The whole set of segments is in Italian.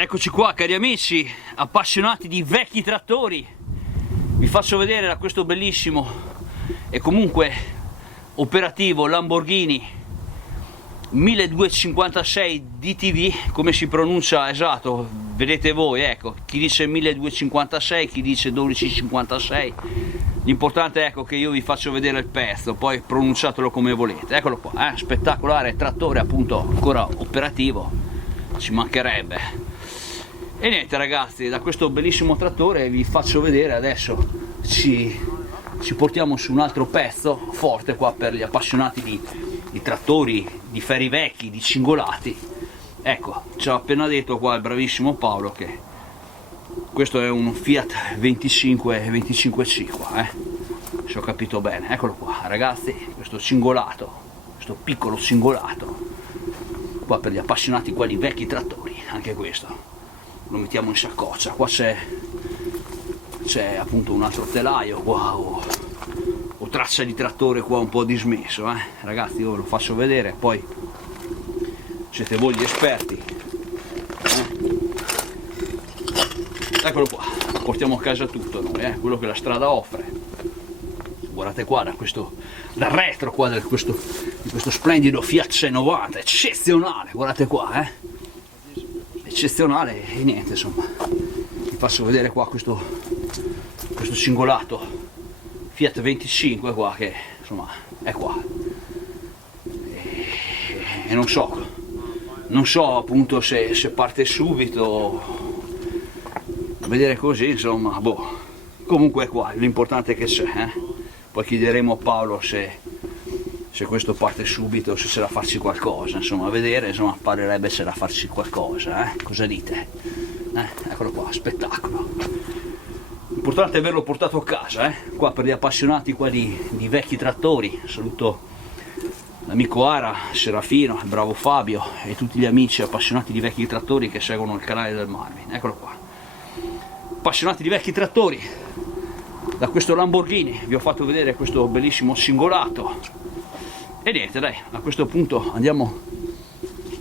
Eccoci qua cari amici, appassionati di vecchi trattori, vi faccio vedere da questo bellissimo e comunque operativo Lamborghini 1256 DTV, come si pronuncia esatto, vedete voi, ecco, chi dice 1256, chi dice 1256, l'importante è ecco che io vi faccio vedere il pezzo, poi pronunciatelo come volete, eccolo qua, spettacolare trattore appunto ancora operativo, ci mancherebbe. E niente ragazzi, da questo bellissimo trattore vi faccio vedere adesso, ci portiamo su un altro pezzo forte qua per gli appassionati di trattori, di ferri vecchi, di cingolati. Ecco, ci ha appena detto qua il bravissimo Paolo che questo è un Fiat 25C qua, se ho capito bene. Eccolo qua ragazzi, questo cingolato, questo piccolo cingolato qua per gli appassionati qua di vecchi trattori, anche questo lo mettiamo in saccoccia. Qua c'è appunto un altro telaio qua o traccia di trattore qua un po' dismesso, ragazzi, io ve lo faccio vedere, poi siete voi gli esperti, eccolo qua, portiamo a casa tutto noi, quello che la strada offre. Guardate qua dal retro qua di questo splendido Fiat 690 eccezionale, guardate qua, eccezionale. E niente, insomma, vi faccio vedere qua questo cingolato Fiat 25 qua che insomma è qua e non so appunto se parte subito, a vedere così insomma, boh, comunque è qua, l'importante è che c'è, poi chiederemo a Paolo se questo parte subito, se c'è da farci qualcosa, insomma, a vedere, insomma, parerebbe c'è da farci qualcosa, cosa dite? Eccolo qua, spettacolo. L'importante è averlo portato a casa, qua per gli appassionati qua di vecchi trattori. Saluto l'amico Ara, Serafino, il bravo Fabio e tutti gli amici appassionati di vecchi trattori che seguono il canale del Marvin. Eccolo qua. Appassionati di vecchi trattori, da questo Lamborghini vi ho fatto vedere questo bellissimo cingolato. E niente, dai, a questo punto andiamo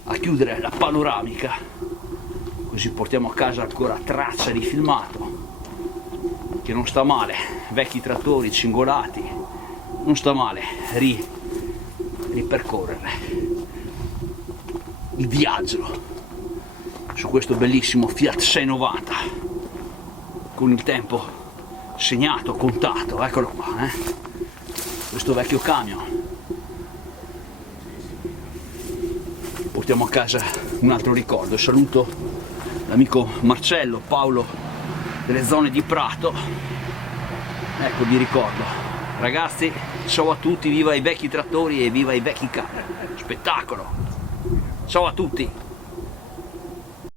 a chiudere la panoramica, così portiamo a casa ancora traccia di filmato, che non sta male, vecchi trattori, cingolati, non sta male ripercorrere il viaggio su questo bellissimo Fiat 690, con il tempo segnato, contato, eccolo qua, questo vecchio camion. Portiamo a casa un altro ricordo. Saluto l'amico Marcello, Paolo delle zone di Prato, ecco vi ricordo ragazzi, ciao a tutti, viva i vecchi trattori e viva i vecchi camion, spettacolo, ciao a tutti.